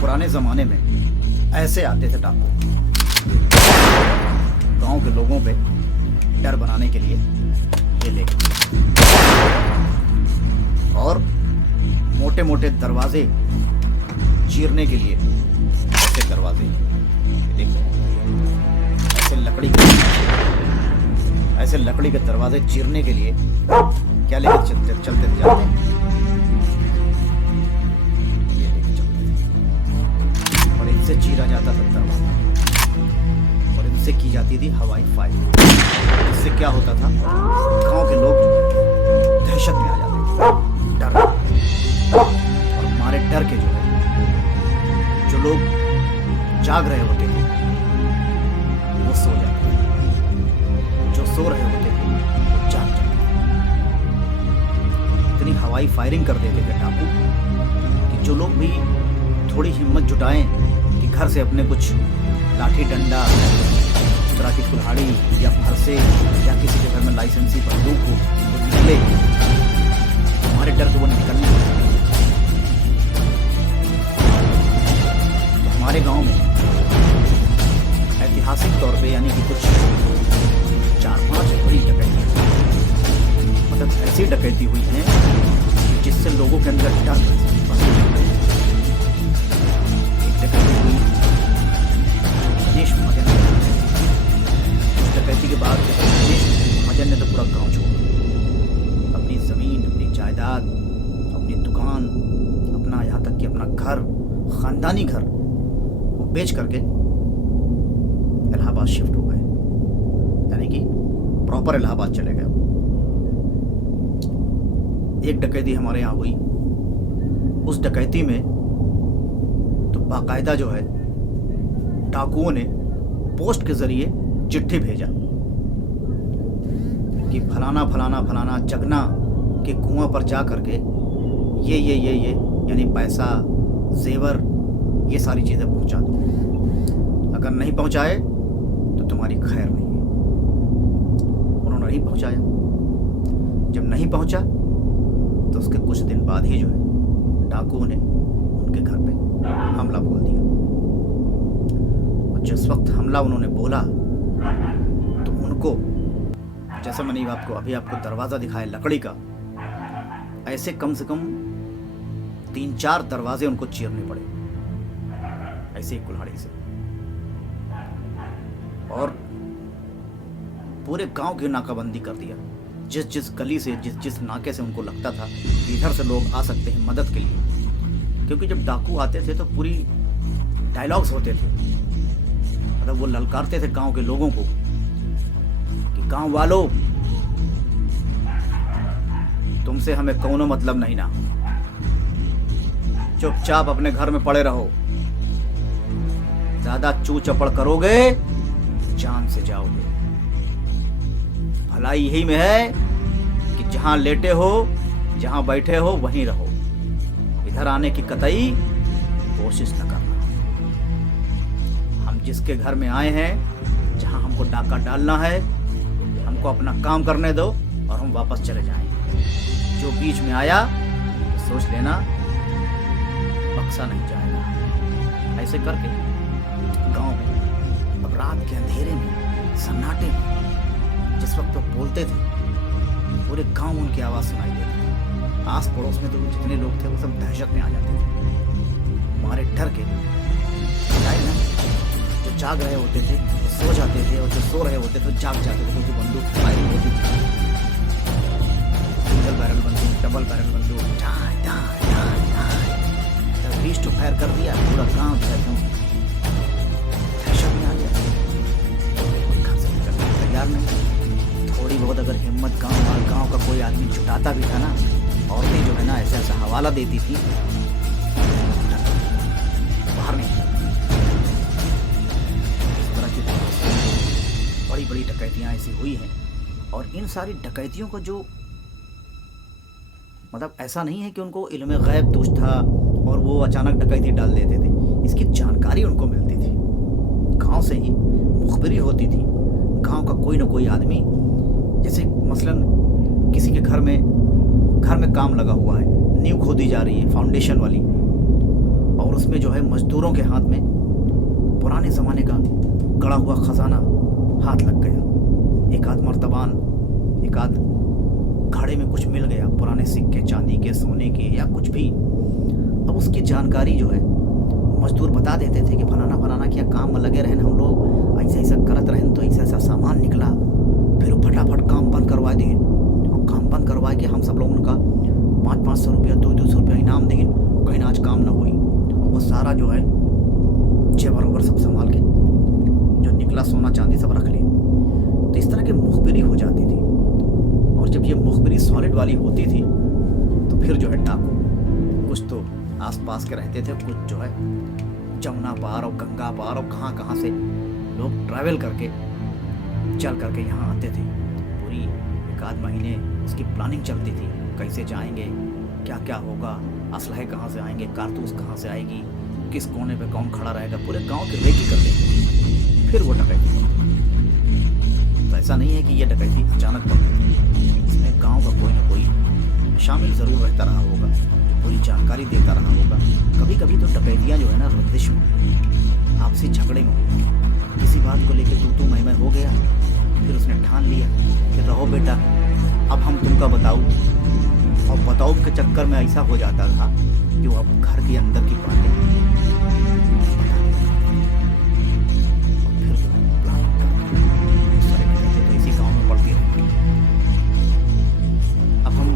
पुराने ज़माने में ऐसे आते थे डाकू, गांव के लोगों पे डर बनाने के लिए ये लेके, और मोटे मोटे दरवाजे चीरने के लिए ऐसे दरवाजे, देखो ऐसे लकड़ी के दरवाजे चीरने के लिए क्या लेके चलते थे जानते हैं? ये लेके चलते थे और इनसे चीरा जाता था दरवाजा, और इनसे की जाती थी हवाई फायर। इससे क्या होता था, गांव के लोग दहशत में आ जाते थे, डर, और हमारे डर के जो लोग जाग रहे होते थे वो सो जाते थे, जो सो रहे होते थे वो जाग जाते थे। इतनी हवाई फायरिंग कर देते थे डाकू कि जो लोग भी थोड़ी हिम्मत जुटाएं कि घर से अपने कुछ लाठी डंडा, इस तरह की कुल्हाड़ी या फरसे, या किसी के घर में लाइसेंसी बंदूक हो तो निकले, हमारे डर से वो निकलने लगे। तो हमारे गांव में ऐतिहासिक तौर पे यानी कि कुछ 4-5 बड़ी डकैती, मतलब ऐसी डकैती हुई है जिससे लोगों के अंदर डर। एक डकैती हुई गणेश महाजन, उस डकैती के बाद गणेश महाजन ने तो पूरा गांव छोड़ दिया, अपनी जमीन, अपनी जायदाद, अपनी दुकान, अपना यहाँ तक कि अपना घर, खानदानी घर वो बेच करके इलाहाबाद शिफ्ट हो गए, यानी कि प्रॉपर इलाहाबाद चले गए। एक डकैती हमारे यहाँ हुई, उस डकैती में तो बाकायदा जो है डाकुओं ने पोस्ट के जरिए चिट्ठी भेजा कि फलाना फलाना फलाना जगना के कुआं पर जा करके ये यानी पैसा, जेवर, ये सारी चीजें पहुंचा दो। अगर नहीं पहुंचाए तो तुम्हारी खैर नहीं है। उन्होंने नहीं पहुंचाया। जब नहीं पहुंचा तो उसके कुछ दिन बाद ही जो है डाकुओं ने उनके घर पे हमला बोल दिया, और जिस वक्त हमला उन्होंने बोला तो उनको, जैसे मैंने आपको दरवाजा दिखाया लकड़ी का, ऐसे कम से कम 3-4 दरवाजे उनको चीरने पड़े ऐसे ही कुल्हाड़ी से, और पूरे गांव की नाकाबंदी कर दिया। जिस गली से, जिस नाके से उनको लगता था कि इधर से लोग आ सकते हैं मदद के लिए, क्योंकि जब डाकू आते थे तो पूरी डायलॉग्स होते थे, मतलब वो ललकारते थे गांव के लोगों को कि गांव वालों, तुमसे हमें कौनो मतलब नहीं ना, चुपचाप अपने घर में पड़े रहो, ज्यादा चू चपड़ करोगे जान से जाओगे। भलाई यही में है कि जहां लेटे हो, जहां बैठे हो वहीं रहो, इधर आने की कतई कोशिश न करना। हम जिसके घर में आए हैं, जहां हमको डाका डालना है, हमको अपना काम करने दो और हम वापस चले जाएंगे। जो बीच में आया तो सोच लेना बख्शा नहीं जाएगा। ऐसे करके गांव में अब रात के अंधेरे में, सन्नाटे में, जिस वक्त वो बोलते थे पूरे गांव में उनकी आवाज़ सुनाई देती थी। आस पड़ोस में तो जितने लोग थे वो सब दहशत में आ जाते थे, हमारे डर के। ना जो जाग रहे होते थे वो सो जाते थे, और जो सो रहे होते थे जाग जाते थे, क्योंकि बंदूक फायरिंग होती थी, सिंगल बैरल बंदूक, डबल बैरल बंदूक, रीच टू फायर कर दिया, पूरा गांव एकदम दहशत में आ गया। घर से निकलने को तैयार नहीं। थोड़ी बहुत अगर हिम्मत गांव का कोई आदमी जुटाता भी था ना, औरतें जो है ना ऐसा हवाला देती थी, बाहर नहीं निकलती। इस तरह की बड़ी बड़ी डकैतियां ऐसी हुई हैं, और इन सारी डकैतियों को जो, मतलब ऐसा नहीं है कि उनको इल्म गैब तुझ था और वो अचानक डकैती डाल देते थे, इसकी जानकारी उनको मिलती थी, गांव से ही मुखबिरी होती थी। गांव का कोई ना कोई आदमी, जैसे मसलन किसी के घर में काम लगा हुआ है, नींव खोदी जा रही है फाउंडेशन वाली, और उसमें जो है है मजदूरों के हाथ में पुराने ज़माने का गड़ा हुआ खजाना हाथ लग गया। एक आध मर्तबान, एक आध घड़े में कुछ मिल गया, पुराने सिक्के, चांदी के, सोने के या कुछ भी। अब उसकी जानकारी जो है मजदूर बता देते थे कि फलाना फलाना क्या काम में लगे रहन हम लोग, ऐसा ऐसा करत रहन तो ऐसा ऐसा सामान निकला। फिर वो फटाफट काम बंद करवा दें, और काम बंद करवा के हम सब लोग उनका 500-500 रुपया, 200-200 रुपया इनाम दें, कहीं आज काम ना हुई। वो सारा जो है जेवर ओवर सब संभाल के जो निकला सोना चांदी सब रख ली। तो इस तरह की मुखबिरी हो जाती थी। और जब ये मुखबिरी सॉलिड वाली होती थी तो फिर जो है डाकू कुछ तो आसपास के रहते थे, कुछ जो है जमुना पार और गंगा पार और कहाँ कहाँ से लोग ट्रैवल करके चल करके यहाँ आते थे। पूरी एक आध महीने उसकी प्लानिंग चलती थी, कैसे जाएंगे, क्या क्या होगा, असलहे कहाँ से आएंगे, कारतूस कहाँ से आएगी, किस कोने पे कौन खड़ा रहेगा, पूरे गांव की रेकी कर देते। फिर वो डकैती होना। तो ऐसा नहीं है कि ये डकैती अचानक पड़ती थी, इसमें गांव का कोई ना कोई शामिल ज़रूर रहता रहा होगा, जो पूरी जानकारी देता रहा होगा। कभी कभी तो डकैतियाँ जो है ना रंजिश में, आपसी झगड़े में, किसी बात को लेकर तू मैं हो गया, फिर उसने ठान लिया कि रहो बेटा अब हम तुमका बताऊँ, और बताओ के चक्कर में ऐसा हो जाता था कि वो अब घर के अंदर की बातें फिर प्लान सारे डकैती तो इसी गांव में पड़ती रहती। अब हम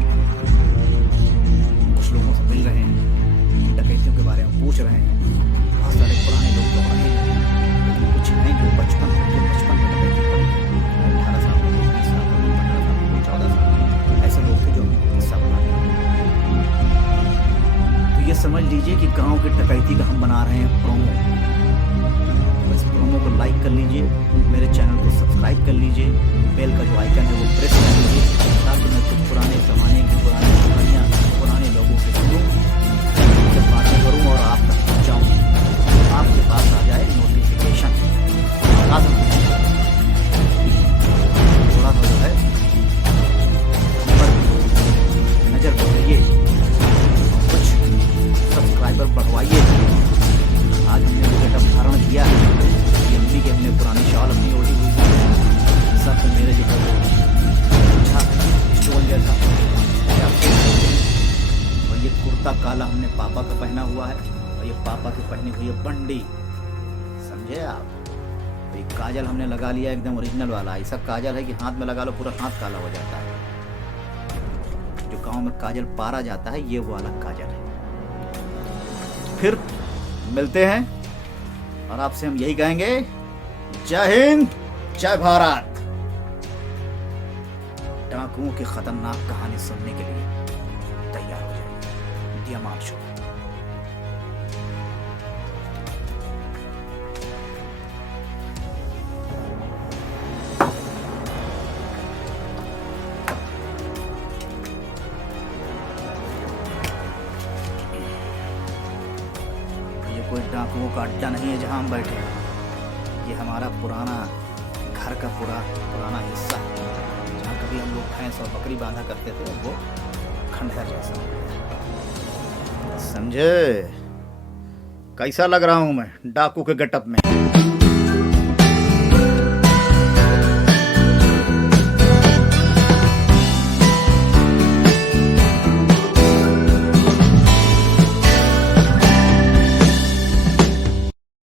कुछ लोगों से मिल रहे हैं, डकैतियों के बारे में पूछ रहे हैं। बहुत सारे पुराने लोग तो रहे हैं, लेकिन कुछ हैं जो बचपन में डकैती पड़ी, 18 साल, 20 साल, 15 साल, 14 साल, ऐसे लोग थे जो हिस्सा बना। तो ये समझ लीजिए कि गांव की डकैती का हम बना रहे हैं प्रोमो। तो इस प्रोमो को लाइक कर लीजिए, मेरे चैनल को सब्सक्राइब कर लीजिए, बेल का जो आइकन है वो प्रेस कर लीजिए, ताकि मैं कुछ पुराने ज़माने की पुरानी कहानियाँ पुराने लोगों से सुनूँ, उनसे बातें करूँ और आप तक पहुँचाऊँ, आपके पास आ जाए नोटिफिकेशन। थोड़ा सा जो है नज़र बढ़ाइए, कुछ सब्सक्राइबर बढ़वाइए। आज हमने जो गेटअप धारण किया है, ये अम्मी के हमने पुरानी शॉल अपनी ओढ़ी हुई है, सर पे मेरे जो है अच्छा स्टोल जैसा, और ये कुर्ता काला हमने पापा का पहना हुआ है, और ये पापा की पहनी हुई है बंडी, समझे आप। तो ये काजल हमने लगा लिया एकदम ओरिजिनल वाला, ऐसा काजल है कि हाथ में लगा लो पूरा हाथ काला हो जाता है। जो गांव में काजल पारा जाता है ये वो अलग काजल है। फिर मिलते हैं और आपसे हम यही कहेंगे, जय हिंद, जय भारत। डाकुओं की खतरनाक कहानी सुनने के लिए तैयार हो जाइए। दियामान शो। कोई डाकुओं का अड्डा नहीं है जहां हम बैठे हैं, ये हमारा पुराना घर का पुराना हिस्सा है, जहाँ कभी हम लोग भैंस और बकरी बांधा करते थे, वो खंडहर जैसा हो गया। समझे कैसा लग रहा हूँ मैं डाकू के गेटअप में?